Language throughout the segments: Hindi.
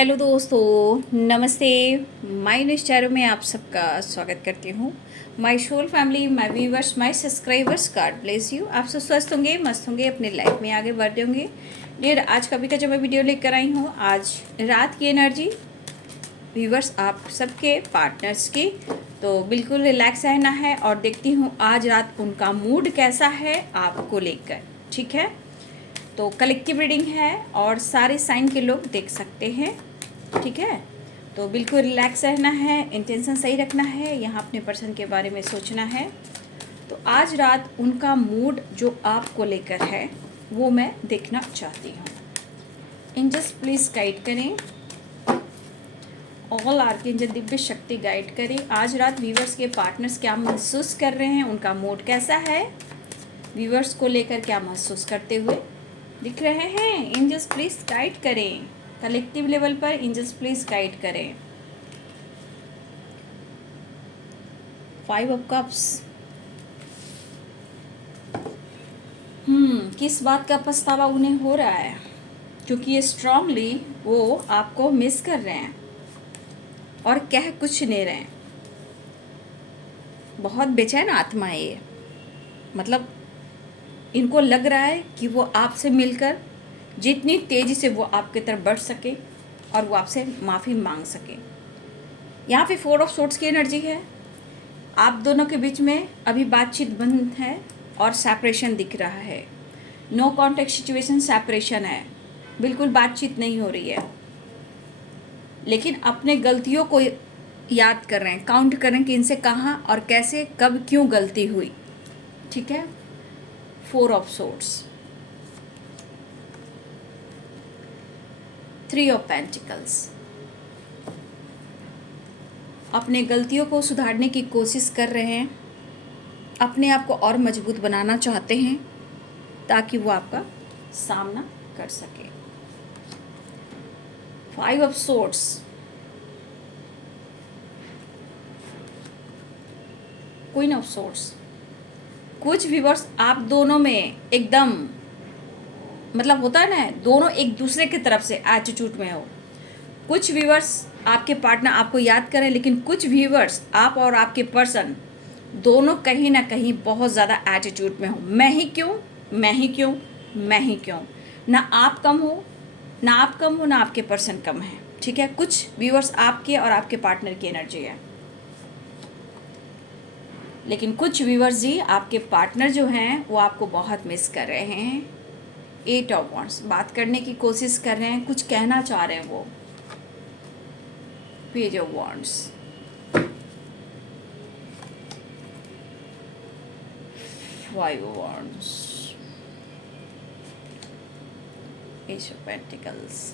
हेलो दोस्तों, नमस्ते। माय न्यूज़ चैनल में आप सबका स्वागत करती हूँ। My soul family, my viewers, my subscribers, God bless you. आप सब स्वस्थ होंगे, मस्त होंगे, अपने लाइफ में आगे बढ़ते होंगे। डियर, आज कभी का जो मैं वीडियो लेकर आई हूँ, आज रात की एनर्जी व्यूवर्स आप सबके पार्टनर्स की, तो बिल्कुल रिलैक्स रहना है और देखती हूँ आज रात उनका मूड कैसा है आपको लेकर। ठीक है, तो कलेक्टिव रीडिंग है और सारे साइन के लोग देख सकते हैं। ठीक है, तो बिल्कुल रिलैक्स रहना है, इंटेंशन सही रखना है, यहाँ अपने पर्सन के बारे में सोचना है। तो आज रात उनका मूड जो आपको लेकर है वो मैं देखना चाहती हूँ। एंजल्स प्लीज़ गाइड करें, ऑल आर्कएंजल दिव्य शक्ति गाइड करें। आज रात व्यूवर्स के पार्टनर्स क्या महसूस कर रहे हैं, उनका मूड कैसा है, व्यूवर्स को लेकर क्या महसूस करते हुए दिख रहे हैं। एंजल्स प्लीज़ गाइड करें, कलेक्टिव लेवल पर एंजल्स प्लीज़ गाइड करें। 5 ऑफ कप्स। किस बात का पछतावा उन्हें हो रहा है, क्योंकि ये स्ट्रांगली वो आपको मिस कर रहे हैं और कह कुछ नहीं रहे हैं। बहुत बेचैन आत्मा है ये, मतलब इनको लग रहा है कि वो आपसे मिलकर जितनी तेज़ी से वो आपकी तरफ बढ़ सके और वो आपसे माफ़ी मांग सके। यहाँ पे 4 ऑफ सोर्ड्स की एनर्जी है। आप दोनों के बीच में अभी बातचीत बंद है और सेपरेशन दिख रहा है। नो कॉन्टेक्ट सिचुएशन, सेपरेशन है, बिल्कुल बातचीत नहीं हो रही है। लेकिन अपने गलतियों को याद कर रहे हैं, काउंट कर रहे हैं कि इनसे कहाँ और कैसे कब क्यों गलती हुई। ठीक है, 4 ऑफ सोर्ड्स, 3 ऑफ पेंटिकल्स। अपने गलतियों को सुधारने की कोशिश कर रहे हैं, अपने आप को और मजबूत बनाना चाहते हैं ताकि वो आपका सामना कर सके। 5 of swords, queen of swords. कुछ व्यूअर्स आप दोनों में एकदम, मतलब होता है ना, दोनों एक दूसरे की तरफ से एटीट्यूड में हो। कुछ व्यूअर्स आपके पार्टनर आपको याद करें, लेकिन कुछ व्यूअर्स आप और आपके पर्सन दोनों कहीं ना कहीं बहुत ज़्यादा एटीट्यूड में हो। मैं ही क्यों, मैं ही क्यों, मैं ही क्यों। ना आप कम हो, ना आप कम हो, ना आपके पर्सन कम है। ठीक है, कुछ व्यूअर्स आपके और आपके पार्टनर की एनर्जी है, लेकिन कुछ व्यूअर्स जी आपके पार्टनर जो हैं वो आपको बहुत मिस कर रहे हैं। 8 ऑफ वांड्स, बात करने की कोशिश कर रहे हैं, कुछ कहना चाह रहे हैं वो। Page of wands, 5 of wands, S of pentacles.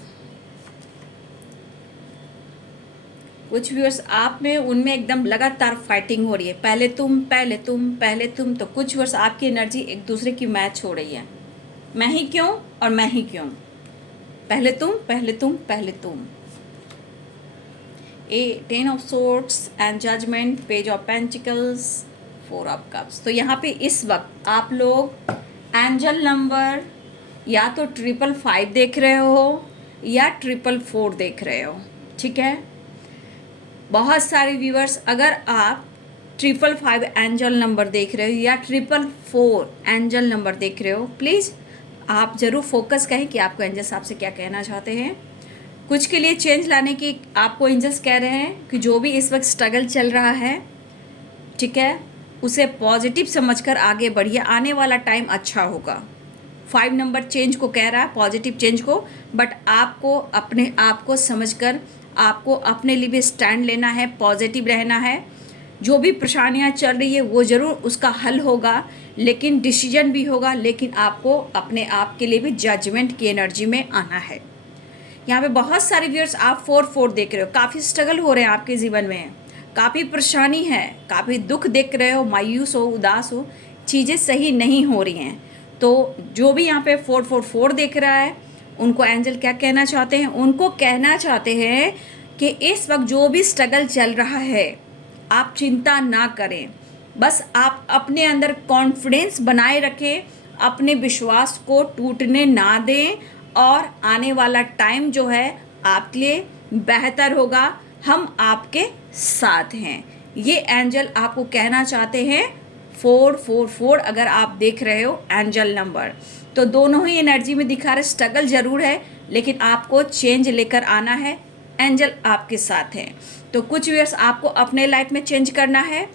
कुछ व्यूअर्स आप में उनमें एकदम लगातार फाइटिंग हो रही है, पहले तुम, पहले तुम, पहले तुम। तो कुछ व्यूअर्स आपकी एनर्जी एक दूसरे की मैच हो रही है। मैं ही क्यों और मैं ही क्यों, पहले तुम, पहले तुम, पहले तुम। 10 of swords and judgement, page of pentacles, 4 of cups. तो यहाँ पे इस वक्त आप लोग एंजल नंबर या तो 555 देख रहे हो या 444 देख रहे हो। ठीक है, बहुत सारे व्यूअर्स अगर आप 555 एंजल नंबर देख रहे हो या 444 एंजल नंबर देख रहे हो, प्लीज़ आप ज़रूर फोकस करें कि आपको एंजल्स आपसे क्या कहना चाहते हैं। कुछ के लिए चेंज लाने की आपको एंजल्स कह रहे हैं कि जो भी इस वक्त स्ट्रगल चल रहा है, ठीक है, उसे पॉजिटिव समझकर आगे बढ़िए, आने वाला टाइम अच्छा होगा। 5 नंबर चेंज को कह रहा है, पॉजिटिव चेंज को, बट आपको अपने आप को समझकर आपको अपने लिए भी स्टैंड लेना है, पॉजिटिव रहना है। जो भी परेशानियां चल रही है वो ज़रूर उसका हल होगा, लेकिन डिसीजन भी होगा, लेकिन आपको अपने आप के लिए भी जजमेंट की एनर्जी में आना है। यहाँ पे बहुत सारे व्यूअर्स आप 4 देख रहे हो, काफ़ी स्ट्रगल हो रहे हैं आपके जीवन में, काफ़ी परेशानी है, काफ़ी दुख देख रहे हो, मायूस हो, उदास हो, चीज़ें सही नहीं हो रही हैं। तो जो भी यहाँ पे 4 देख रहा है, उनको एंजल क्या कहना चाहते हैं, उनको कहना चाहते हैं कि इस वक्त जो भी स्ट्रगल चल रहा है आप चिंता ना करें, बस आप अपने अंदर कॉन्फिडेंस बनाए रखें, अपने विश्वास को टूटने ना दें और आने वाला टाइम जो है आपके लिए बेहतर होगा, हम आपके साथ हैं। ये एंजल आपको कहना चाहते हैं 444। अगर आप देख रहे हो एंजल नंबर, तो दोनों ही एनर्जी में दिखा रहे, स्ट्रगल जरूर है लेकिन आपको चेंज लेकर आना है। एंजल आपके साथ हैं। तो कुछ व्यूअर्स आपको अपने लाइफ में चेंज करना है,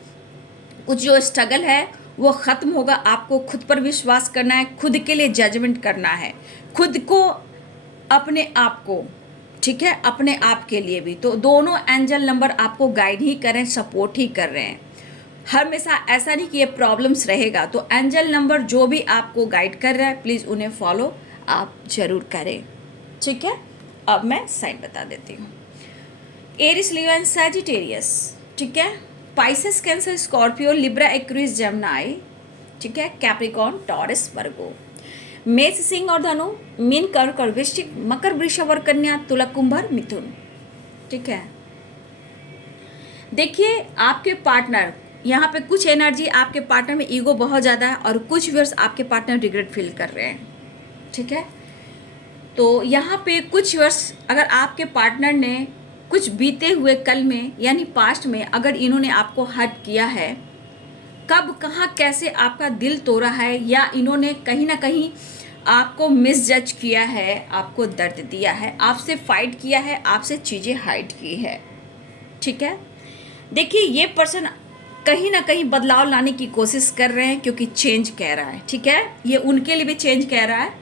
कुछ जो स्ट्रगल है वो ख़त्म होगा। आपको खुद पर विश्वास करना है, खुद के लिए जजमेंट करना है, खुद को, अपने आप को, ठीक है, अपने आप के लिए भी। तो दोनों एंजल नंबर आपको गाइड ही करें, सपोर्ट ही कर रहे हैं। हमेशा ऐसा नहीं कि ये प्रॉब्लम्स रहेगा। तो एंजल नंबर जो भी आपको गाइड कर रहा है प्लीज़ उन्हें फॉलो आप जरूर करें, ठीक है। अब मैं साइन बता देती हूँ। एरिस, लियो एंड सैजिटेरियस, ठीक है। Pisces, cancer, Scorpio, Libra, Aquarius, Gemini, ठीक है। कैप्रिकॉर्न, टॉरस, वर्गो। मेष, सिंह और धनु, मीन, कर्क और वृश्चिक, मकर, वृषभ और कन्या, तुला, कुंभ और मिथुन, ठीक है। देखिए आपके पार्टनर, यहाँ पे कुछ एनर्जी आपके पार्टनर में ईगो बहुत ज़्यादा है और कुछ व्यूअर्स आपके पार्टनर रिग्रेट फील कर रहे हैं, ठीक है। तो यहाँ पे कुछ व्यूअर्स, अगर आपके पार्टनर ने कुछ बीते हुए कल में यानी पास्ट में अगर इन्होंने आपको हर्ट किया है, कब कहाँ कैसे आपका दिल तोड़ा है, या इन्होंने कहीं ना कहीं आपको मिसजज किया है, आपको दर्द दिया है, आपसे फाइट किया है, आपसे चीज़ें हाइड की है, ठीक है। देखिए ये पर्सन कहीं ना कहीं बदलाव लाने की कोशिश कर रहे हैं क्योंकि चेंज कह रहा है, ठीक है। ये उनके लिए भी चेंज कह रहा है।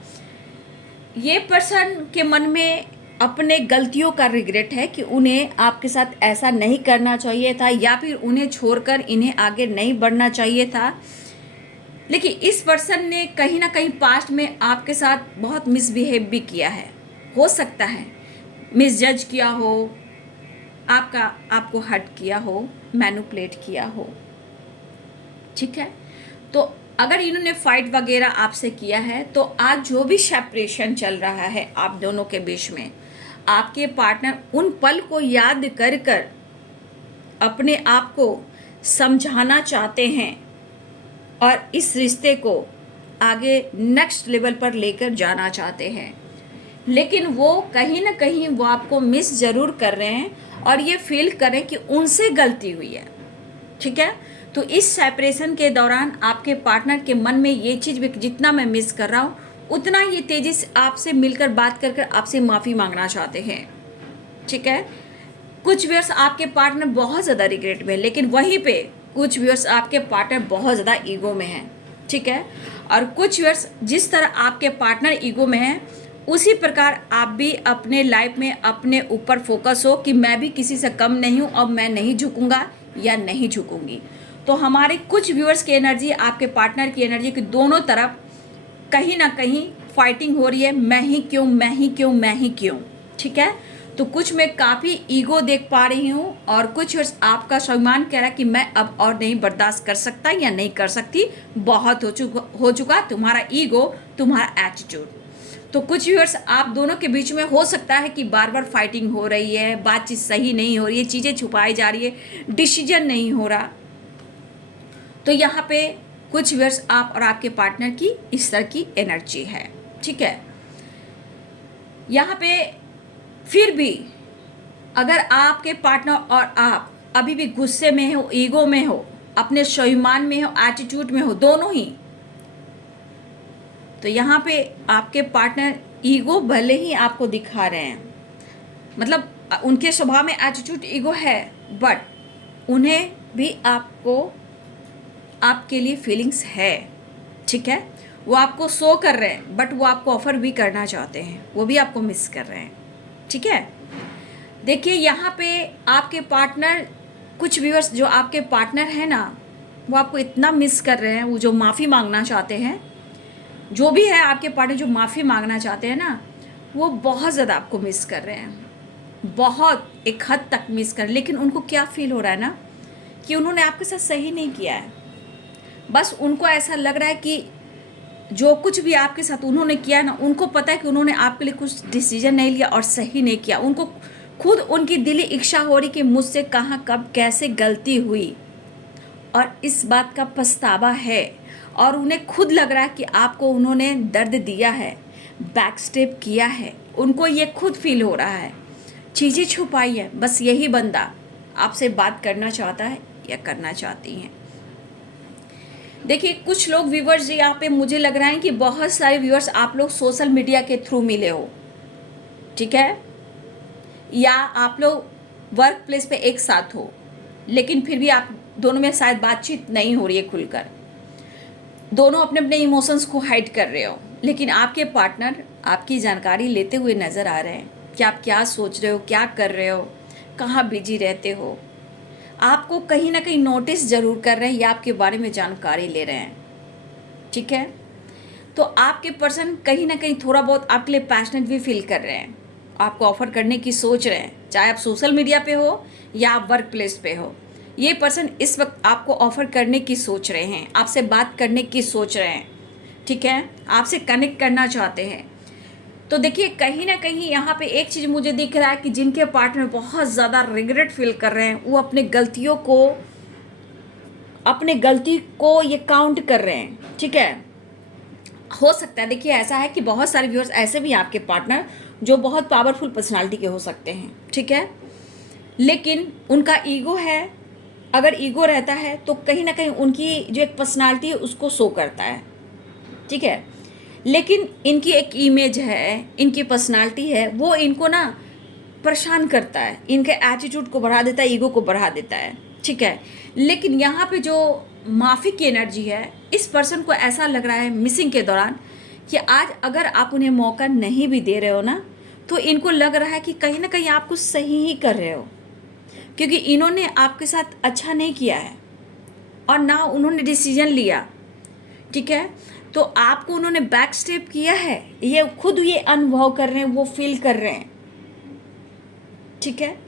ये पर्सन के मन में अपने गलतियों का रिग्रेट है कि उन्हें आपके साथ ऐसा नहीं करना चाहिए था, या फिर उन्हें छोड़कर इन्हें आगे नहीं बढ़ना चाहिए था। लेकिन इस पर्सन ने कहीं ना कहीं पास्ट में आपके साथ बहुत मिसबिहेव भी किया है। हो सकता है मिसजज किया हो, आपको हर्ट किया हो, मैनिपुलेट किया हो, ठीक है। तो अगर इन्होंने फाइट वगैरह आपसे किया है तो आज जो भी सेपरेशन चल रहा है आप दोनों के बीच में, आपके पार्टनर उन पल को याद कर कर अपने आप को समझाना चाहते हैं और इस रिश्ते को आगे नेक्स्ट लेवल पर लेकर जाना चाहते हैं। लेकिन वो कहीं ना कहीं वो आपको मिस ज़रूर कर रहे हैं और ये फील करें कि उनसे गलती हुई है, ठीक है। तो इस सेपरेशन के दौरान आपके पार्टनर के मन में ये चीज़ भी, जितना मैं मिस कर रहा हूँ उतना ये तेज़ी से आपसे मिलकर बात कर कर आपसे माफ़ी मांगना चाहते हैं, ठीक है। कुछ व्यूअर्स आपके पार्टनर बहुत ज़्यादा रिग्रेट में है, लेकिन वहीं पे कुछ व्यूअर्स आपके पार्टनर बहुत ज़्यादा ईगो में है, ठीक है। और कुछ व्यूअर्स जिस तरह आपके पार्टनर ईगो में है उसी प्रकार आप भी अपने लाइफ में अपने ऊपर फोकस हो कि मैं भी किसी से कम नहीं हूँ, अब मैं नहीं झुकूंगा या नहीं झुकूंगी। तो हमारे कुछ व्यूअर्स की एनर्जी, आपके पार्टनर की एनर्जी की दोनों तरफ कहीं ना कहीं फाइटिंग हो रही है, मैं ही क्यों, मैं ही क्यों, मैं ही क्यों, ठीक है। तो कुछ मैं काफ़ी ईगो देख पा रही हूँ और कुछ आपका स्वाभिमान कह रहा है कि मैं अब और नहीं बर्दाश्त कर सकता या नहीं कर सकती, बहुत हो चुका तुम्हारा ईगो, तुम्हारा एटीट्यूड। तो कुछ व्यूअर्स आप दोनों के बीच में हो सकता है कि बार बार फाइटिंग हो रही है, बातचीत सही नहीं हो रही है, चीज़ें छुपाई जा रही है, डिसीजन नहीं हो रहा। तो यहाँ पे कुछ व्यूअर्स आप और आपके पार्टनर की इस तरह की एनर्जी है, ठीक है। यहाँ पे फिर भी अगर आपके पार्टनर और आप अभी भी गुस्से में हो, ईगो में हो, अपने स्वाभिमान में हो, एटीट्यूड में हो, दोनों ही, तो यहाँ पे आपके पार्टनर ईगो भले ही आपको दिखा रहे हैं, मतलब उनके स्वभाव में एटीट्यूड ईगो है, बट उन्हें भी आपके लिए फीलिंग्स है, ठीक है। वो आपको शो कर रहे हैं बट वो आपको ऑफर भी करना चाहते हैं, वो भी आपको मिस कर रहे हैं, ठीक है। देखिए यहाँ पे आपके पार्टनर, कुछ व्यूअर्स जो आपके पार्टनर हैं ना, वो आपको इतना मिस कर रहे हैं, वो जो माफ़ी मांगना चाहते हैं, जो भी है आपके पार्टनर जो माफ़ी मांगना चाहते हैं ना, वो बहुत ज़्यादा आपको मिस कर रहे हैं, बहुत एक हद तक मिस कर। लेकिन उनको क्या फील हो रहा है ना कि उन्होंने आपके साथ सही नहीं किया है। बस उनको ऐसा लग रहा है कि जो कुछ भी आपके साथ उन्होंने किया ना, उनको पता है कि उन्होंने आपके लिए कुछ डिसीजन नहीं लिया और सही नहीं किया। उनको खुद उनकी दिली इच्छा हो रही कि मुझसे कहाँ कब कैसे गलती हुई, और इस बात का पछतावा है। और उन्हें खुद लग रहा है कि आपको उन्होंने दर्द दिया है, बैक स्टेप किया है, उनको ये खुद फील हो रहा है। चीज़ें छुपाई है, बस यही बंदा आपसे बात करना चाहता है या करना चाहती हैं। देखिए कुछ लोग व्यूअर्स यहाँ पे मुझे लग रहा है कि बहुत सारे व्यूअर्स आप लोग सोशल मीडिया के थ्रू मिले हो, ठीक है, या आप लोग वर्क प्लेस पे एक साथ हो, लेकिन फिर भी आप दोनों में शायद बातचीत नहीं हो रही है खुलकर, दोनों अपने अपने इमोशंस को हाइड कर रहे हो, लेकिन आपके पार्टनर आपकी जानकारी लेते हुए नज़र आ रहे हैं कि आप क्या सोच रहे हो, क्या कर रहे हो, कहाँ बिजी रहते हो। आपको कहीं ना कहीं नोटिस ज़रूर कर रहे हैं या आपके बारे में जानकारी ले रहे हैं, ठीक है। तो आपके पर्सन कहीं ना कहीं थोड़ा बहुत आपके लिए पैशनेट भी फील कर रहे हैं, आपको ऑफर करने की सोच रहे हैं, चाहे आप सोशल मीडिया पे हो या आप वर्क प्लेस पे हो। ये पर्सन इस वक्त आपको ऑफर करने की सोच रहे हैं, आपसे बात करने की सोच रहे हैं, ठीक है, आपसे कनेक्ट करना चाहते हैं। तो देखिए कहीं ना कहीं यहाँ पे एक चीज़ मुझे दिख रहा है कि जिनके पार्टनर बहुत ज़्यादा रिग्रेट फील कर रहे हैं, वो अपने गलती को ये काउंट कर रहे हैं, ठीक है। हो सकता है, देखिए ऐसा है कि बहुत सारे व्यूअर्स ऐसे भी हैं आपके पार्टनर जो बहुत पावरफुल पर्सनालिटी के हो सकते हैं, ठीक है, लेकिन उनका ईगो है। अगर ईगो रहता है तो कहीं ना कहीं उनकी जो एक पर्सनालिटी है उसको शो करता है, ठीक है, लेकिन इनकी एक इमेज है, इनकी पर्सनालिटी है, वो इनको ना परेशान करता है, इनके एटीट्यूड को बढ़ा देता है, ईगो को बढ़ा देता है, ठीक है। लेकिन यहाँ पे जो माफी की एनर्जी है, इस पर्सन को ऐसा लग रहा है मिसिंग के दौरान कि आज अगर आप उन्हें मौका नहीं भी दे रहे हो ना, तो इनको लग रहा है कि कहीं ना कहीं आप कुछ सही ही कर रहे हो, क्योंकि इन्होंने आपके साथ अच्छा नहीं किया है और ना उन्होंने डिसीजन लिया, ठीक है। तो आपको उन्होंने बैक स्टेप किया है, ये खुद ये अनुभव कर रहे हैं, वो फील कर रहे हैं, ठीक है।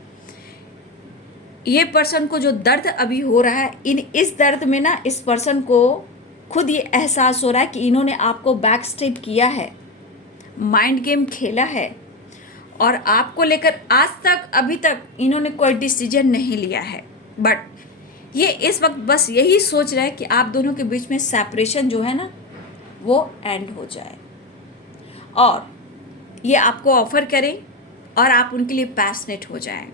ये पर्सन को जो दर्द अभी हो रहा है, इस दर्द में ना इस पर्सन को खुद ये एहसास हो रहा है कि इन्होंने आपको बैक स्टेप किया है, माइंड गेम खेला है, और आपको लेकर आज तक अभी तक इन्होंने कोई डिसीजन नहीं लिया है। बट ये इस वक्त बस यही सोच रहे हैं कि आप दोनों के बीच में सेपरेशन जो है ना वो एंड हो जाए, और ये आपको ऑफर करें और आप उनके लिए पैशनेट हो जाएं,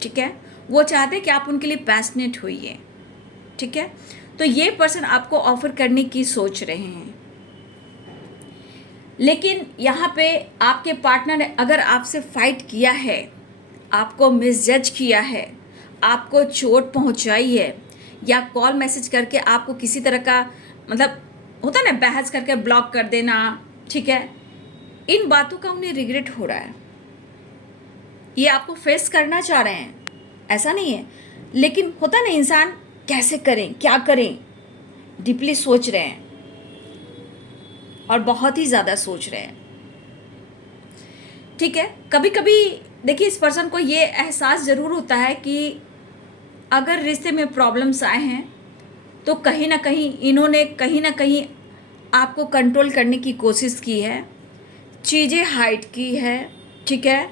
ठीक है। वो चाहते हैं कि आप उनके लिए पैशनेट होइए, ठीक है। तो ये पर्सन आपको ऑफर करने की सोच रहे हैं, लेकिन यहाँ पे आपके पार्टनर ने अगर आपसे फाइट किया है, आपको मिसजज किया है, आपको चोट पहुँचाई है, या कॉल मैसेज करके आपको किसी तरह का मतलब होता है ना बहस करके ब्लॉक कर देना, ठीक है, इन बातों का उन्हें रिग्रेट हो रहा है। ये आपको फेस करना चाह रहे हैं, ऐसा नहीं है, लेकिन होता है ना इंसान कैसे करें, क्या करें, डीपली सोच रहे हैं और बहुत ही ज़्यादा सोच रहे हैं, ठीक है। कभी कभी देखिए इस पर्सन को ये एहसास ज़रूर होता है कि अगर रिश्ते में प्रॉब्लम्स आए हैं तो कहीं ना कहीं इन्होंने कहीं ना कहीं आपको कंट्रोल करने की कोशिश की है, चीज़ें हाइड की है, ठीक है,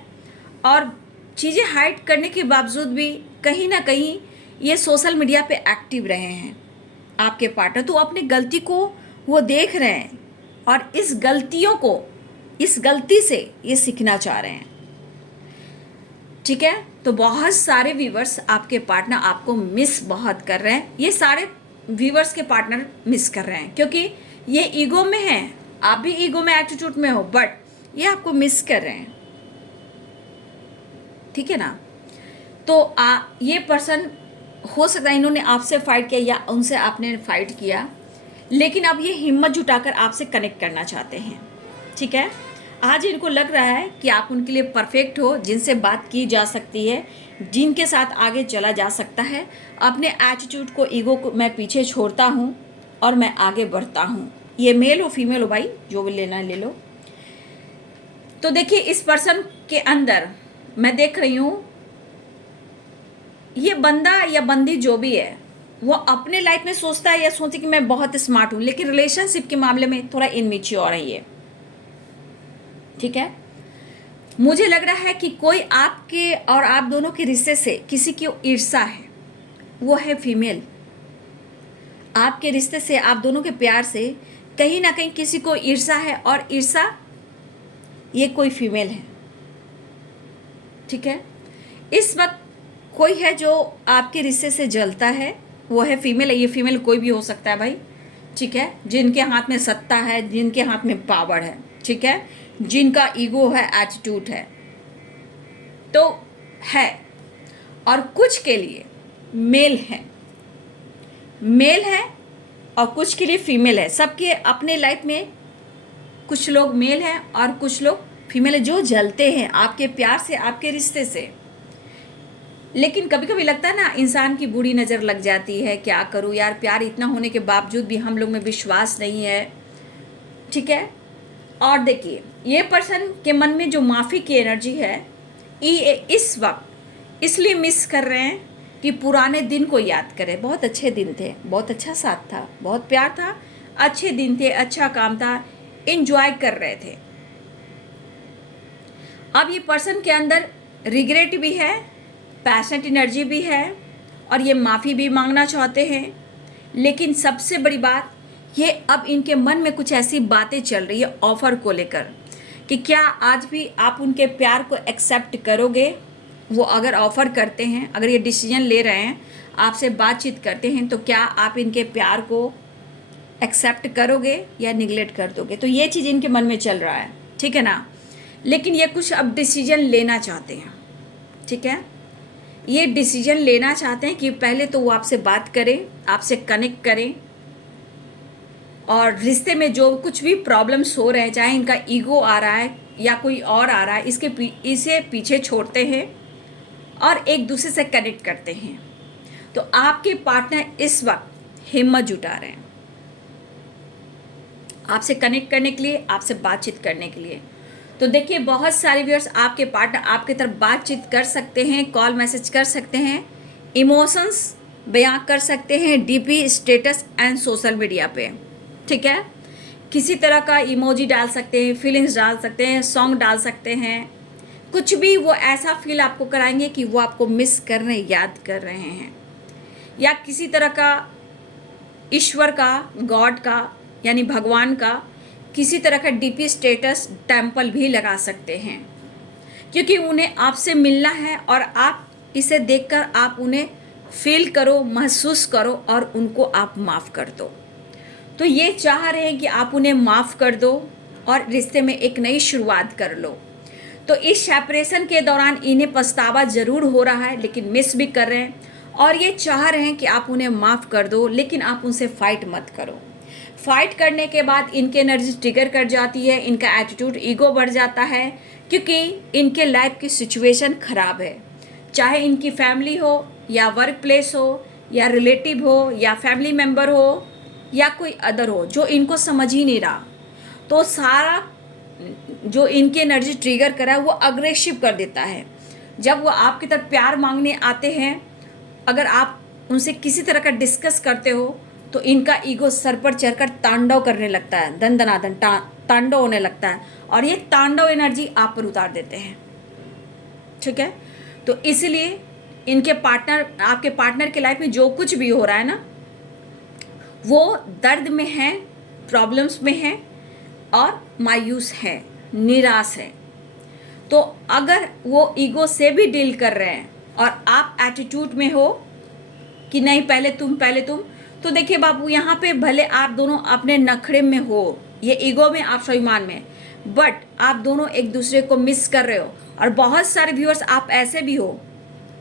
और चीज़ें हाइड करने के बावजूद भी कहीं ना कहीं ये सोशल मीडिया पे एक्टिव रहे हैं आपके पार्टनर, तो अपनी गलती को वो देख रहे हैं और इस गलती से ये सीखना चाह रहे हैं, ठीक है। तो बहुत सारे व्यूवर्स आपके पार्टनर आपको मिस बहुत कर रहे हैं, ये सारे व्यूवर्स के पार्टनर मिस कर रहे हैं क्योंकि ये ईगो में हैं, आप भी ईगो में एटीट्यूड में हो, बट ये आपको मिस कर रहे हैं, ठीक है ना। तो ये पर्सन हो सकता है इन्होंने आपसे फाइट किया या उनसे आपने फाइट किया, लेकिन अब ये हिम्मत जुटाकर आपसे कनेक्ट करना चाहते हैं, ठीक है। आज इनको लग रहा है कि आप उनके लिए परफेक्ट हो, जिनसे बात की जा सकती है, जिनके साथ आगे चला जा सकता है। अपने एटीट्यूड को, ईगो को मैं पीछे छोड़ता हूँ और मैं आगे बढ़ता हूँ। ये मेल हो फीमेल हो भाई, जो भी लेना ले लो। तो देखिए इस पर्सन के अंदर मैं देख रही हूँ, ये बंदा या बंदी जो भी है वो अपने लाइफ में सोचता है या सोचती कि मैं बहुत स्मार्ट हूँ, लेकिन रिलेशनशिप के मामले में थोड़ा इनमेच्योर है ये, ठीक है। मुझे लग रहा है कि कोई आपके और आप दोनों के रिश्ते से किसी की ईर्ष्या है, वो है फीमेल। आपके रिश्ते से, आप दोनों के प्यार से कहीं ना कहीं किसी को ईर्ष्या है, और ईर्ष्या ये कोई फीमेल है, ठीक है। इस वक्त कोई है जो आपके रिश्ते से जलता है, वो है फीमेल है। ये फीमेल कोई भी हो सकता है भाई, ठीक है, जिनके हाथ में सत्ता है, जिनके हाथ में पावर है, ठीक है, जिनका ईगो है, एटीट्यूड है, तो है। और कुछ के लिए मेल है और कुछ के लिए फीमेल है। सबके अपने लाइफ में कुछ लोग मेल हैं और कुछ लोग फीमेल है जो जलते हैं आपके प्यार से, आपके रिश्ते से। लेकिन कभी कभी लगता है ना, इंसान की बुरी नज़र लग जाती है। क्या करूँ यार, प्यार इतना होने के बावजूद भी हम लोग में विश्वास नहीं है, ठीक है। और देखिए, ये पर्सन के मन में जो माफ़ी की एनर्जी है, ये इस वक्त इसलिए मिस कर रहे हैं कि पुराने दिन को याद करें। बहुत अच्छे दिन थे, बहुत अच्छा साथ था, बहुत प्यार था, अच्छे दिन थे, अच्छा काम था, एंजॉय कर रहे थे। अब ये पर्सन के अंदर रिग्रेट भी है, पैशनेट एनर्जी भी है और ये माफ़ी भी मांगना चाहते हैं। लेकिन सबसे बड़ी बात ये, अब इनके मन में कुछ ऐसी बातें चल रही है ऑफ़र को लेकर कि क्या आज भी आप उनके प्यार को एक्सेप्ट करोगे। वो अगर ऑफ़र करते हैं, अगर ये डिसीजन ले रहे हैं, आपसे बातचीत करते हैं, तो क्या आप इनके प्यार को एक्सेप्ट करोगे या निगलेक्ट कर दोगे। तो ये चीज़ इनके मन में चल रहा है, ठीक है ना। लेकिन ये कुछ अब डिसीजन लेना चाहते हैं, ठीक है। ये डिसीजन लेना चाहते हैं कि पहले तो वो आपसे बात करें, आपसे कनेक्ट करें, और रिश्ते में जो कुछ भी प्रॉब्लम्स हो रहे हैं, चाहे इनका ईगो आ रहा है या कोई और आ रहा है, इसे पीछे छोड़ते हैं और एक दूसरे से कनेक्ट करते हैं। तो आपके पार्टनर इस वक्त हिम्मत जुटा रहे हैं आपसे कनेक्ट करने के लिए, आपसे बातचीत करने के लिए। तो देखिए, बहुत सारे व्यूअर्स आपके पार्टनर आपके तरफ बातचीत कर सकते हैं, कॉल मैसेज कर सकते हैं, इमोशंस बयां कर सकते हैं DP, status and social media पे, ठीक है। किसी तरह का इमोजी डाल सकते हैं, फीलिंग्स डाल सकते हैं, सॉन्ग डाल सकते हैं, कुछ भी वो ऐसा फील आपको कराएंगे कि वो आपको मिस कर रहे हैं, याद कर रहे हैं। या किसी तरह का ईश्वर का, गॉड का, यानी भगवान का किसी तरह का डीपी स्टेटस, टेम्पल भी लगा सकते हैं, क्योंकि उन्हें आपसे मिलना है और आप इसे देखकर आप उन्हें फील करो, महसूस करो और उनको आप माफ़ कर दो। तो ये चाह रहे हैं कि आप उन्हें माफ़ कर दो और रिश्ते में एक नई शुरुआत कर लो। तो इस सेपरेशन के दौरान इन्हें पछतावा ज़रूर हो रहा है, लेकिन मिस भी कर रहे हैं और ये चाह रहे हैं कि आप उन्हें माफ़ कर दो, लेकिन आप उनसे फाइट मत करो। फाइट करने के बाद इनकी एनर्जी ट्रिगर कर जाती है, इनका एटीट्यूड, ईगो बढ़ जाता है, क्योंकि इनके लाइफ की सिचुएशन ख़राब है। चाहे इनकी फैमिली हो या वर्क प्लेस हो या रिलेटिव हो या फैमिली मेम्बर हो या कोई अदर हो जो इनको समझ ही नहीं रहा, तो सारा जो इनकी एनर्जी ट्रिगर करा है वो अग्रेसिव कर देता है। जब वो आपकी तरफ प्यार मांगने आते हैं, अगर आप उनसे किसी तरह का डिस्कस करते हो, तो इनका ईगो सर पर चढ़कर तांडव करने लगता है, दन दनादन तांडव होने लगता है और ये तांडव एनर्जी आप पर उतार देते हैं, ठीक है। तो इसलिए इनके पार्टनर, आपके पार्टनर के लाइफ में जो कुछ भी हो रहा है ना, वो दर्द में है, प्रॉब्लम्स में है और मायूस है, निराश है। तो अगर वो ईगो से भी डील कर रहे हैं और आप एटीट्यूड में हो कि नहीं पहले तुम, तो देखिए बाबू, यहाँ पे भले आप दोनों अपने नखरे में हो, ये ईगो में, आप स्वाभिमान में, बट आप दोनों एक दूसरे को मिस कर रहे हो। और बहुत सारे व्यूअर्स आप ऐसे भी हो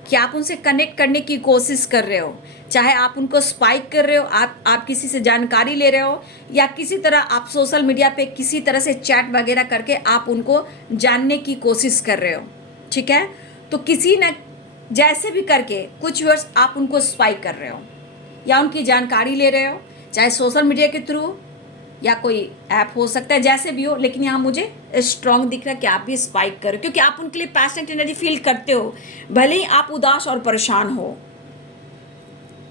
कि आप उनसे कनेक्ट करने की कोशिश कर रहे हो, चाहे आप उनको स्पाइक कर रहे हो, आप किसी से जानकारी ले रहे हो, या किसी तरह आप सोशल मीडिया पे किसी तरह से चैट वगैरह करके आप उनको जानने की कोशिश कर रहे हो, ठीक है। तो किसी न जैसे भी करके कुछ व्यूअर्स आप उनको स्पाइक कर रहे हो या उनकी जानकारी ले रहे हो, चाहे सोशल मीडिया के थ्रू या कोई ऐप हो सकता है, जैसे भी हो। लेकिन यहाँ मुझे स्ट्रॉन्ग दिख रहा है कि आप भी स्पाइक करो, क्योंकि आप उनके लिए पैशनेट एनर्जी फील करते हो। भले ही आप उदास और परेशान हो,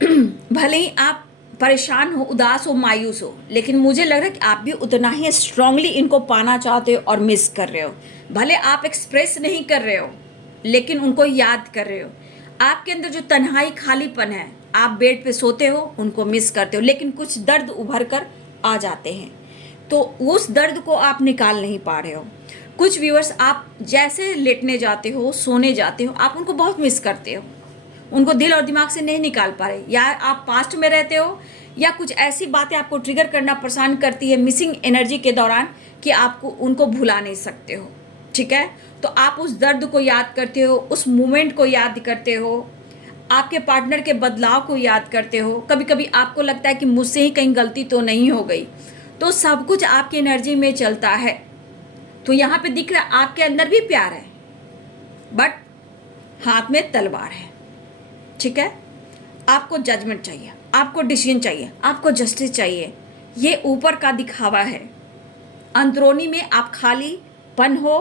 भले ही आप परेशान हो, उदास हो, मायूस हो, लेकिन मुझे लग रहा है कि आप भी उतना ही स्ट्रांगली इनको पाना चाहते हो और मिस कर रहे हो। भले आप एक्सप्रेस नहीं कर रहे हो, लेकिन उनको याद कर रहे हो। आपके अंदर जो तन्हाई, खालीपन है, आप बेड पे सोते हो, उनको मिस करते हो, लेकिन कुछ दर्द उभर कर आ जाते हैं। तो उस दर्द को आप निकाल नहीं पा रहे हो। कुछ व्यूअर्स, आप जैसे लेटने जाते हो, सोने जाते हो, आप उनको बहुत मिस करते हो, उनको दिल और दिमाग से नहीं निकाल पा रहे, या आप पास्ट में रहते हो, या कुछ ऐसी बातें आपको ट्रिगर करना परेशान करती है मिसिंग एनर्जी के दौरान कि आपको उनको भुला नहीं सकते हो। ठीक है, तो आप उस दर्द को याद करते हो, उस मोमेंट को याद करते हो, आपके पार्टनर के बदलाव को याद करते हो। कभी कभी आपको लगता है कि मुझसे ही कहीं गलती तो नहीं हो गई। तो सब कुछ आपकी एनर्जी में चलता है। तो यहाँ पे दिख रहा है आपके अंदर भी प्यार है, बट हाथ में तलवार है। ठीक है, आपको जजमेंट चाहिए, आपको डिसीजन चाहिए, आपको जस्टिस चाहिए। ये ऊपर का दिखावा है, अंदरूनी में आप खालीपन हो,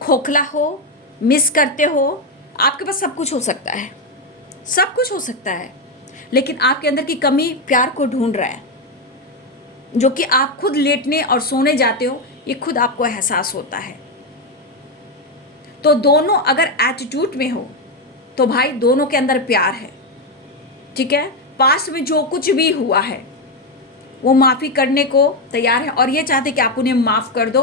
खोखला हो, मिस करते हो। आपके पास सब कुछ हो सकता है, सब कुछ हो सकता है, लेकिन आपके अंदर की कमी प्यार को ढूंढ रहा है, जो कि आप खुद लेटने और सोने जाते हो, ये खुद आपको एहसास होता है। तो दोनों अगर एटीट्यूड में हो तो भाई दोनों के अंदर प्यार है। ठीक है, पास्ट में जो कुछ भी हुआ है वो माफ़ी करने को तैयार है, और ये चाहते कि आप उन्हें माफ़ कर दो,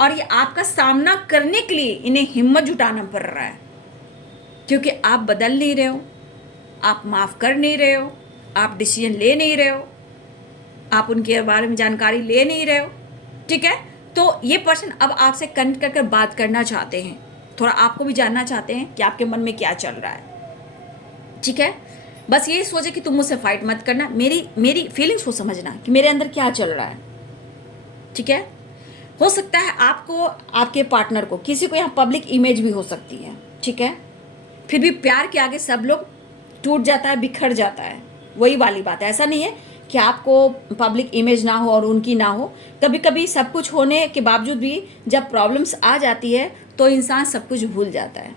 और ये आपका सामना करने के लिए इन्हें हिम्मत जुटाना पड़ रहा है, क्योंकि आप बदल नहीं रहे हो, आप माफ़ कर नहीं रहे हो, आप डिसीजन ले नहीं रहे हो, आप उनके बारे में जानकारी ले नहीं रहे हो। ठीक है, तो ये पर्सन अब आपसे कनेक्ट कर कर बात करना चाहते हैं, थोड़ा आपको भी जानना चाहते हैं कि आपके मन में क्या चल रहा है। ठीक है, बस ये सोचे कि तुम मुझसे फाइट मत करना, मेरी फीलिंग्स को समझना कि मेरे अंदर क्या चल रहा है। ठीक है, हो सकता है आपको, आपके पार्टनर को, किसी को यहाँ पब्लिक इमेज भी हो सकती है। ठीक है, फिर भी प्यार के आगे सब लोग टूट जाता है, बिखर जाता है। वही वाली बात है, ऐसा नहीं है कि आपको पब्लिक इमेज ना हो और उनकी ना हो। कभी कभी सब कुछ होने के बावजूद भी जब प्रॉब्लम्स आ जाती है तो इंसान सब कुछ भूल जाता है।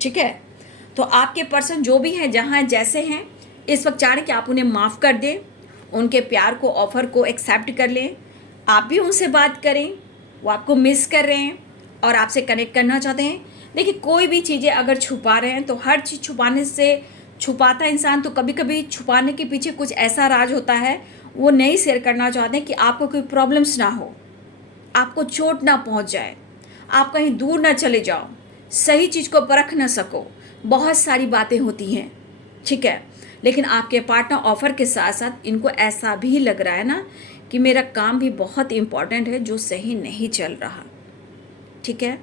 ठीक है, तो आपके पर्सन जो भी हैं, जहाँ जैसे हैं, इस वक्त चाह रहे कि आप उन्हें माफ़ कर दें, उनके प्यार को, ऑफ़र को एक्सेप्ट कर लें। आप भी उनसे बात करें, वो आपको मिस कर रहे हैं और आपसे कनेक्ट करना चाहते हैं। देखिए, कोई भी चीज़ें अगर छुपा रहे हैं तो हर चीज़ छुपाने से छुपाता है इंसान, तो कभी कभी छुपाने के पीछे कुछ ऐसा राज होता है, वो नहीं शेयर करना चाहते हैं कि आपको कोई प्रॉब्लम्स ना हो, आपको चोट ना पहुंच जाए, आप कहीं दूर ना चले जाओ, सही चीज़ को परख ना सको। बहुत सारी बातें होती हैं। ठीक है, लेकिन आपके पार्टनर ऑफर के साथ साथ इनको ऐसा भी लग रहा है ना कि मेरा काम भी बहुत इम्पॉर्टेंट है जो सही नहीं चल रहा। ठीक है,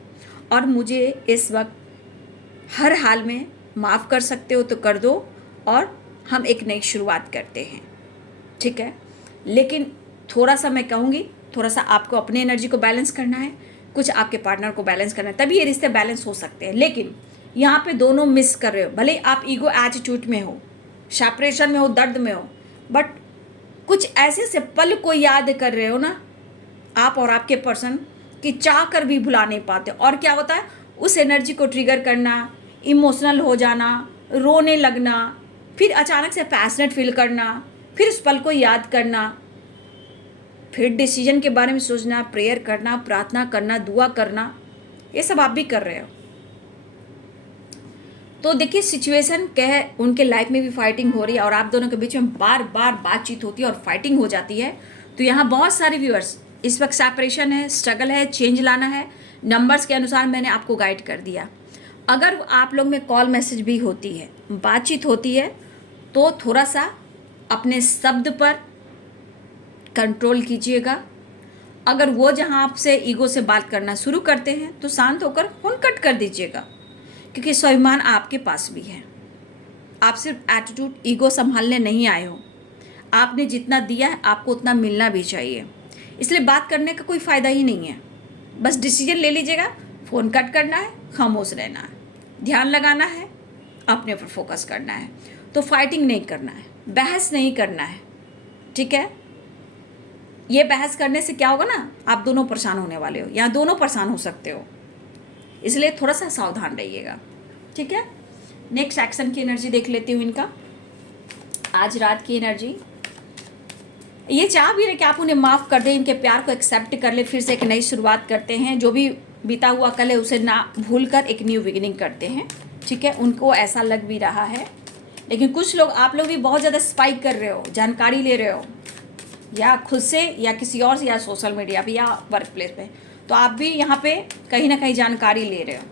और मुझे इस वक्त हर हाल में माफ़ कर सकते हो तो कर दो, और हम एक नई शुरुआत करते हैं। ठीक है, लेकिन थोड़ा सा मैं कहूँगी, थोड़ा सा आपको अपने एनर्जी को बैलेंस करना है, कुछ आपके पार्टनर को बैलेंस करना है, तभी ये रिश्ते बैलेंस हो सकते हैं। लेकिन यहाँ पे दोनों मिस कर रहे हो, भले आप ईगो एटीट्यूड में हो, सेपरेशन में हो, दर्द में हो, बट कुछ ऐसे से पल को याद कर रहे हो ना आप और आपके पर्सन, कि चाह कर भी भुला नहीं पाते। और क्या होता है, उस एनर्जी को ट्रिगर करना, इमोशनल हो जाना, रोने लगना, फिर अचानक से पैशनेट फील करना, फिर उस पल को याद करना, फिर डिसीजन के बारे में सोचना, प्रेयर करना, प्रार्थना करना, दुआ करना, ये सब आप भी कर रहे हो। तो देखिए, सिचुएशन क्या है, उनके लाइफ में भी फाइटिंग हो रही है और आप दोनों के बीच में बार बार बातचीत होती है और फाइटिंग हो जाती है। तो यहाँ बहुत सारे व्यूअर्स, इस वक्त सेपरेशन है, स्ट्रगल है, चेंज लाना है। नंबर्स के अनुसार मैंने आपको गाइड कर दिया। अगर आप लोग में कॉल मैसेज भी होती है, बातचीत होती है, तो थोड़ा सा अपने शब्द पर कंट्रोल कीजिएगा। अगर वो जहाँ आपसे ईगो से बात करना शुरू करते हैं तो शांत होकर फोन कट कर दीजिएगा, क्योंकि स्वाभिमान आपके पास भी है। आप सिर्फ एटीट्यूड, ईगो संभालने नहीं आए हो। आपने जितना दिया है आपको उतना मिलना भी चाहिए, इसलिए बात करने का कोई फ़ायदा ही नहीं है। बस डिसीजन ले लीजिएगा, फ़ोन कट करना है, खामोश रहना है, ध्यान लगाना है, अपने पर फोकस करना है। तो फाइटिंग नहीं करना है, बहस नहीं करना है। ठीक है, ये बहस करने से क्या होगा ना, आप दोनों परेशान होने वाले हो, या दोनों परेशान हो सकते हो, इसलिए थोड़ा सा सावधान रहिएगा। ठीक है, नेक्स्ट एक्शन की एनर्जी देख लेती हूँ इनका। आज रात की एनर्जी, ये चाह भी रहे कि आप उन्हें माफ़ कर दें, इनके प्यार को एक्सेप्ट कर ले, फिर से एक नई शुरुआत करते हैं। जो भी बीता हुआ कल है उसे ना भूल कर एक न्यू बिगिनिंग करते हैं। ठीक है, उनको ऐसा लग भी रहा है। लेकिन कुछ लोग, आप लोग भी बहुत ज़्यादा स्पाइक कर रहे हो, जानकारी ले रहे हो, या खुद से या किसी और से या सोशल मीडिया पे या वर्क प्लेस पे, तो आप भी यहाँ पे कहीं ना कहीं जानकारी ले रहे हो।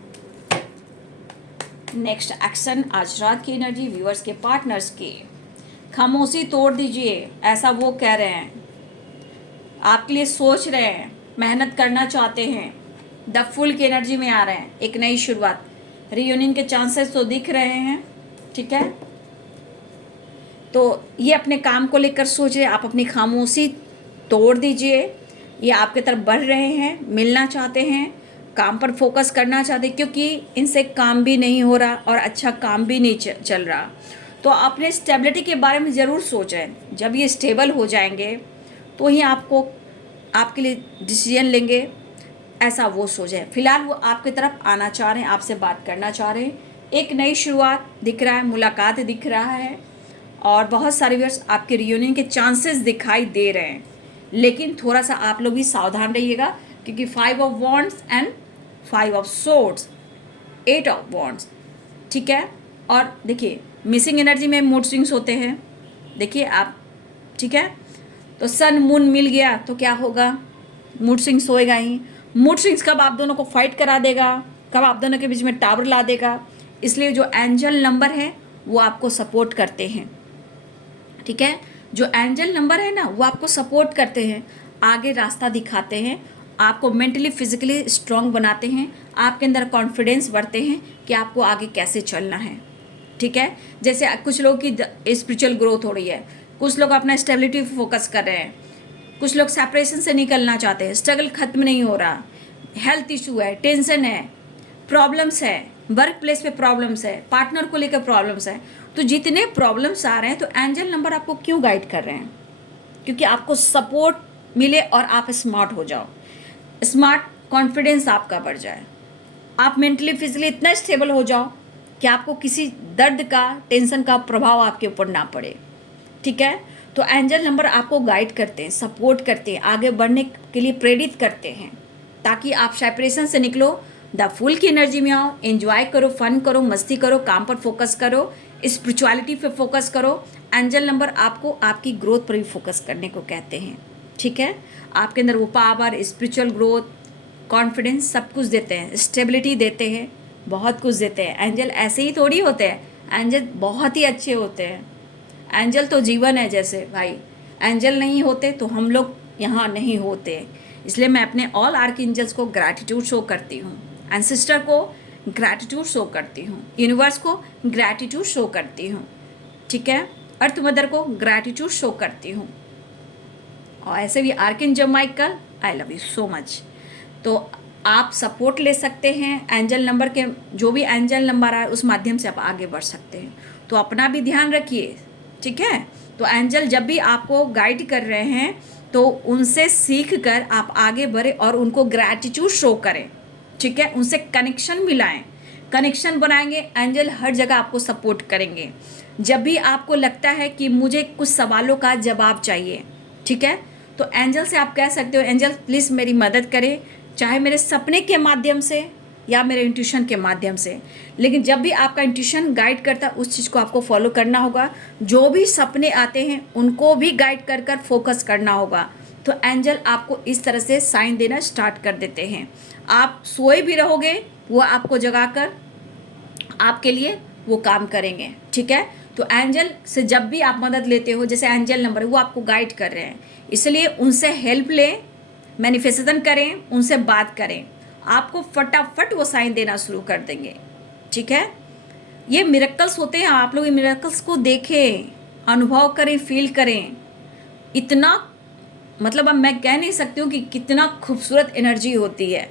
नेक्स्ट एक्शन, आज रात की एनर्जी व्यूअर्स के पार्टनर्स की, खामोशी तोड़ दीजिए, ऐसा वो कह रहे हैं, आपके लिए सोच रहे हैं, मेहनत करना चाहते हैं, द फुल की एनर्जी में आ रहे हैं, एक नई शुरुआत, रियूनियन के चांसेस तो दिख रहे हैं, ठीक है। तो ये अपने काम को लेकर सोच रहे, आप अपनी खामोशी तोड़ दीजिए, ये आपके तरफ बढ़ रहे हैं, मिलना चाहते हैं, काम पर फोकस करना चाहते हैं, क्योंकि इनसे काम भी नहीं हो रहा और अच्छा काम भी नहीं चल रहा। तो अपने स्टेबिलिटी के बारे में ज़रूर सोचें, जब ये स्टेबल हो जाएंगे तो ही आपको आपके लिए डिसीजन लेंगे, ऐसा वो सोचें। फिलहाल वो आपकी तरफ आना चाह रहे हैं, आपसे बात करना चाह रहे हैं, एक नई शुरुआत दिख रहा है, मुलाकात दिख रहा है, और बहुत सारे व्यूअर्स आपके रियूनियन के चांसेस दिखाई दे रहे हैं। लेकिन थोड़ा सा आप लोग भी सावधान रहिएगा, क्योंकि 5 of wands and 5 of swords, 8 of wands, ठीक है। और देखिए मिसिंग एनर्जी में मूड स्विंग्स होते हैं, देखिए आप, ठीक है। तो सन मून मिल गया तो क्या होगा, मूड स्विंग्स होएगा ही। मूड स्विंग्स कब आप दोनों को फाइट करा देगा, कब आप दोनों के बीच में टावर ला देगा। इसलिए जो एंजल नंबर है वो आपको सपोर्ट करते हैं, ठीक है। जो एंजल नंबर है ना वो आपको सपोर्ट करते हैं, आगे रास्ता दिखाते हैं, आपको मेंटली फिजिकली स्ट्रांग बनाते हैं, आपके अंदर कॉन्फिडेंस बढ़ते हैं कि आपको आगे कैसे चलना है, ठीक है। जैसे कुछ लोगों की स्पिरिचुअल ग्रोथ हो रही है, कुछ लोग अपना स्टेबिलिटी फोकस कर रहे हैं, कुछ लोग सेपरेशन से निकलना चाहते हैं, स्ट्रगल खत्म नहीं हो रहा, हेल्थ इशू है, टेंशन है, प्रॉब्लम्स है, वर्क प्लेस पे प्रॉब्लम्स है, पार्टनर को लेकर प्रॉब्लम्स है। तो जितने प्रॉब्लम्स आ रहे हैं, तो एंजल नंबर आपको क्यों गाइड कर रहे हैं, क्योंकि आपको सपोर्ट मिले और आप स्मार्ट हो जाओ, स्मार्ट, कॉन्फिडेंस आपका बढ़ जाए, आप मेंटली फिजिकली इतना स्टेबल हो जाओ कि आपको किसी दर्द का, टेंशन का प्रभाव आपके ऊपर ना पड़े, ठीक है। तो एंजल नंबर आपको गाइड करते हैं, सपोर्ट करते हैं, आगे बढ़ने के लिए प्रेरित करते हैं, ताकि आप सेपरेशन से निकलो, द फुल की एनर्जी में आओ, एंजॉय करो, फन करो, मस्ती करो, काम पर फोकस करो, स्पिरिचुअलिटी पे फोकस करो। एंजल नंबर आपको आपकी ग्रोथ पर भी फोकस करने को कहते हैं, ठीक है। आपके अंदर वो पावर, स्पिरिचुअल ग्रोथ, कॉन्फिडेंस सब कुछ देते हैं, स्टेबिलिटी देते हैं, बहुत कुछ देते हैं। एंजल ऐसे ही थोड़ी होते हैं, एंजल बहुत ही अच्छे होते हैं। एंजल तो जीवन है जैसे भाई, एंजल नहीं होते तो हम लोग यहाँ नहीं होते। इसलिए मैं अपने ऑल आर्कएंजल्स को ग्रैटिट्यूड शो करती हूँ, एंसेस्टर को ग्रैटिट्यूड शो करती हूँ, यूनिवर्स को ग्रैटिट्यूड शो करती हूँ, ठीक है। अर्थ मदर को ग्रैटिट्यूड शो करती हूँ, और ऐसे भी archangel Michael, I love you so much. तो आप सपोर्ट ले सकते हैं एंजल नंबर के, जो भी एंजल नंबर आए उस माध्यम से आप आगे बढ़ सकते हैं। तो अपना भी ध्यान रखिए, ठीक है। तो एंजल जब भी आपको गाइड कर रहे हैं तो उनसे सीख कर आप आगे बढ़े और उनको ग्रैटिट्यूड शो करें, ठीक है। उनसे कनेक्शन मिलाएं, कनेक्शन बनाएंगे, एंजल हर जगह आपको सपोर्ट करेंगे। जब भी आपको लगता है कि मुझे कुछ सवालों का जवाब चाहिए, ठीक है, तो एंजल से आप कह सकते हो, एंजल प्लीज़ मेरी मदद करें, चाहे मेरे सपने के माध्यम से या मेरे इंट्यूशन के माध्यम से। लेकिन जब भी आपका इंट्यूशन गाइड करता है उस चीज़ को आपको फॉलो करना होगा, जो भी सपने आते हैं उनको भी गाइड कर कर फोकस करना होगा। तो एंजल आपको इस तरह से साइन देना स्टार्ट कर देते हैं। आप सोए भी रहोगे, वो आपको जगाकर आपके लिए वो काम करेंगे, ठीक है। तो एंजल से जब भी आप मदद लेते हो, जैसे एंजल नंबर वो आपको गाइड कर रहे हैं, इसलिए उनसे हेल्प लें, मैनिफेस्टेशन करें, उनसे बात करें, आपको फटाफट वो साइन देना शुरू कर देंगे, ठीक है। ये मिरेकल्स होते हैं, आप लोग ये मिरेकल्स को देखें, अनुभव करें, फील करें। इतना मतलब अब मैं कह नहीं सकती हूँ कि कितना खूबसूरत एनर्जी होती है।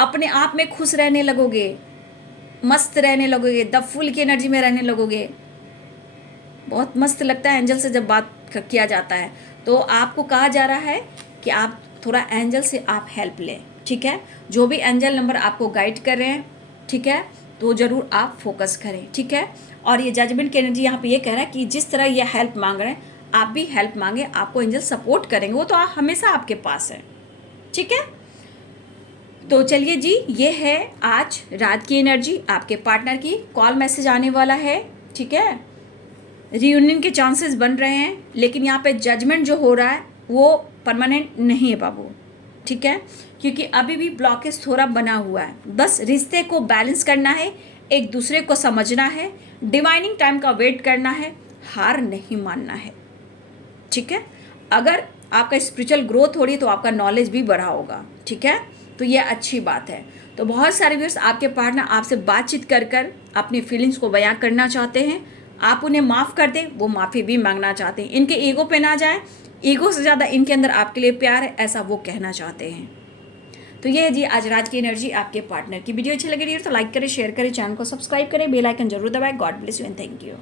अपने आप में खुश रहने लगोगे, मस्त रहने लगोगे, द फुल की एनर्जी में रहने लगोगे। बहुत मस्त लगता है एंजल से जब बात किया जाता है। तो आपको कहा जा रहा है कि आप थोड़ा एंजल से आप हेल्प लें, ठीक है। जो भी एंजल नंबर आपको गाइड कर रहे हैं, ठीक है, तो ज़रूर आप फोकस करें, ठीक है। और ये जजमेंट की एनर्जी यहाँ पे ये कह रहा है कि जिस तरह ये हेल्प मांग रहे हैं आप भी हेल्प मांगे, आपको एंजल सपोर्ट करेंगे, वो तो हमेशा आपके पास है, ठीक है। तो चलिए जी, ये है आज रात की एनर्जी आपके पार्टनर की। कॉल मैसेज आने वाला है, ठीक है। रियूनियन के चांसेस बन रहे हैं, लेकिन यहाँ पे जजमेंट जो हो रहा है वो परमानेंट नहीं है बाबू, ठीक है, क्योंकि अभी भी ब्लॉकेज थोड़ा बना हुआ है। बस रिश्ते को बैलेंस करना है, एक दूसरे को समझना है, डिवाइनिंग टाइम का वेट करना है, हार नहीं मानना है, ठीक है। अगर आपका स्पिरिचुअल ग्रोथ हो रही है तो आपका नॉलेज भी बढ़ा होगा, ठीक है, तो ये अच्छी बात है। तो बहुत सारे व्यूअर्स आपके पार्टनर आपसे बातचीत कर कर अपनी फीलिंग्स को बयां करना चाहते हैं, आप उन्हें माफ़ कर दें, वो माफ़ी भी मांगना चाहते हैं। इनके ईगो पे ना जाए, ईगो से ज़्यादा इनके अंदर आपके लिए प्यार है, ऐसा वो कहना चाहते हैं। तो ये है जी आज रात की एनर्जी आपके पार्टनर की। वीडियो अच्छी लगी रही तो लाइक करें, शेयर करें, चैनल को सब्सक्राइब करें, बेल आइकन जरूर दबाएं। God bless you and thank you.